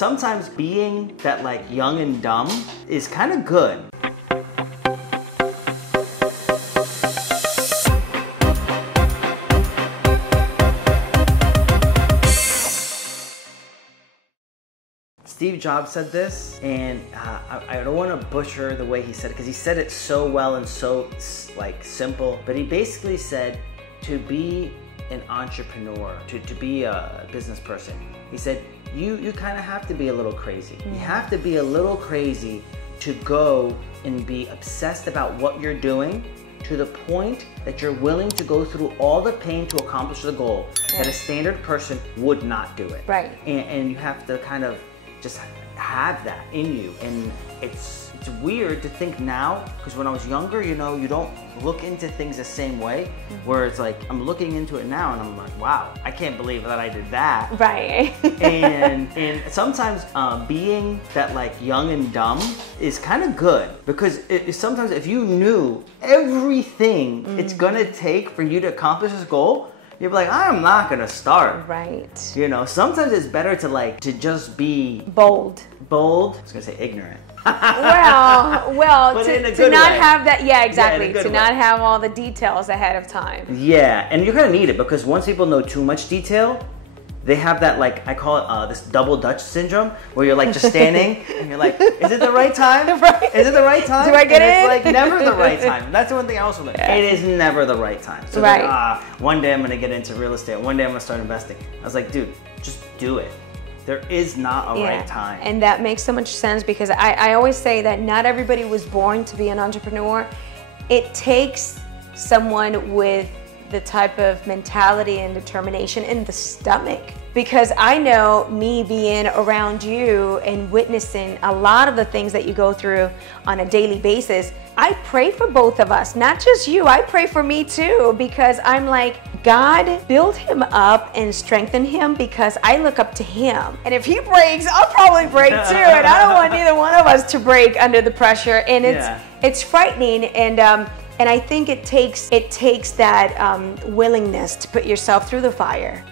sometimes being that like young and dumb is kind of good. Steve Jobs said this, and I don't want to butcher the way he said it because he said it so well and so like simple, but he basically said to be an entrepreneur, to be a business person, he said you kind of have to be a little crazy. You have to be a little crazy to go and be obsessed about what you're doing to the point that you're willing to go through all the pain to accomplish the goal that a standard person would not do it. Right. And you have to kind of just have that in you. And it's weird to think now, because when I was younger, you know, you don't look into things the same way, where it's like, I'm looking into it now and I'm like, wow, I can't believe that I did that. Right. and sometimes being that like young and dumb is kind of good, because sometimes if you knew everything it's gonna take for you to accomplish this goal, you'd be like, I'm not gonna start. Right. You know, sometimes it's better to just be bold. Bold. I was gonna say ignorant. well, but to not have that, exactly. Yeah, to not have all the details ahead of time. Yeah, and you're gonna need it, because once people know too much detail, they have that, like, I call it this double Dutch syndrome, where you're like just standing and you're like, is it the right time? Right. Is it the right time? Do I get and in? It's like never the right time. That's the one thing I also learned. Yeah. It is never the right time. So right. like, one day I'm gonna get into real estate. One day I'm gonna start investing. I was like, dude, just do it. There is not a right time. And that makes so much sense, because I always say that not everybody was born to be an entrepreneur. It takes someone with the type of mentality and determination in the stomach. Because I know, me being around you and witnessing a lot of the things that you go through on a daily basis, I pray for both of us, not just you. I pray for me too, because I'm like, God, build him up and strengthen him, because I look up to him. And if he breaks, I'll probably break too. And I don't want neither one of us to break under the pressure. And it's frightening. And I think it takes that willingness to put yourself through the fire.